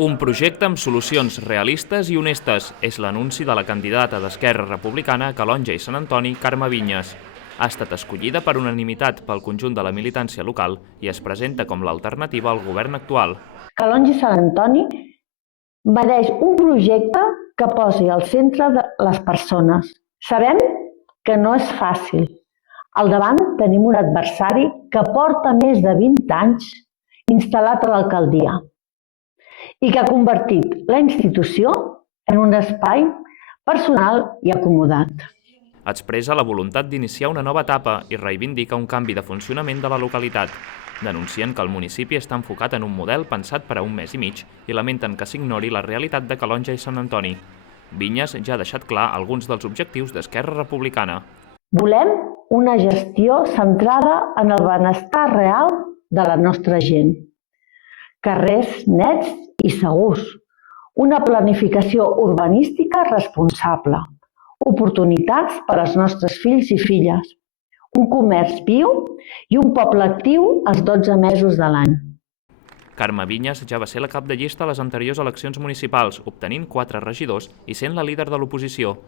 Un projecte amb solucions realistes i honestes és l'anunci de la candidata d'Esquerra Republicana a Calonge i Sant Antoni, Carme Vinyes. Ha estat escollida per unanimitat pel conjunt de la militància local i es presenta com l'alternativa al govern actual. Calonge i Sant Antoni mereix un projecte que posi al centre de les persones. Sabem que no és fàcil. Al davant tenim un adversari que porta més de 20 anys instal·lat a l'alcaldia i que ha convertit la institució en un espai personal i acomodat. Expressa la voluntat d'iniciar una nova etapa i reivindica un canvi de funcionament de la localitat. Denuncien que el municipi està enfocat en un model pensat per a un mes i mig i lamenten que s'ignori la realitat de Calonge i Sant Antoni. Vinyes ja ha deixat clar alguns dels objectius d'Esquerra Republicana. Volem una gestió centrada en el benestar real de la nostra gent. Carrers nets i segurs. Una planificació urbanística responsable. Oportunitats per als nostres fills i filles. Un comerç viu i un poble actiu els 12 mesos de l'any. Carme Vinyes ja va ser la cap de llista a les anteriors eleccions municipals, obtenint 4 regidors i sent la líder de l'oposició.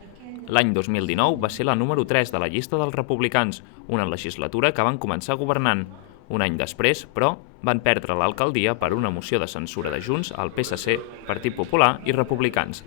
L'any 2019 va ser la número 3 de la llista dels republicans, una legislatura que van començar governant. Un any després, però, van perdre l'alcaldia per una moció de censura de Junts, el PSC, Partit Popular i Republicans.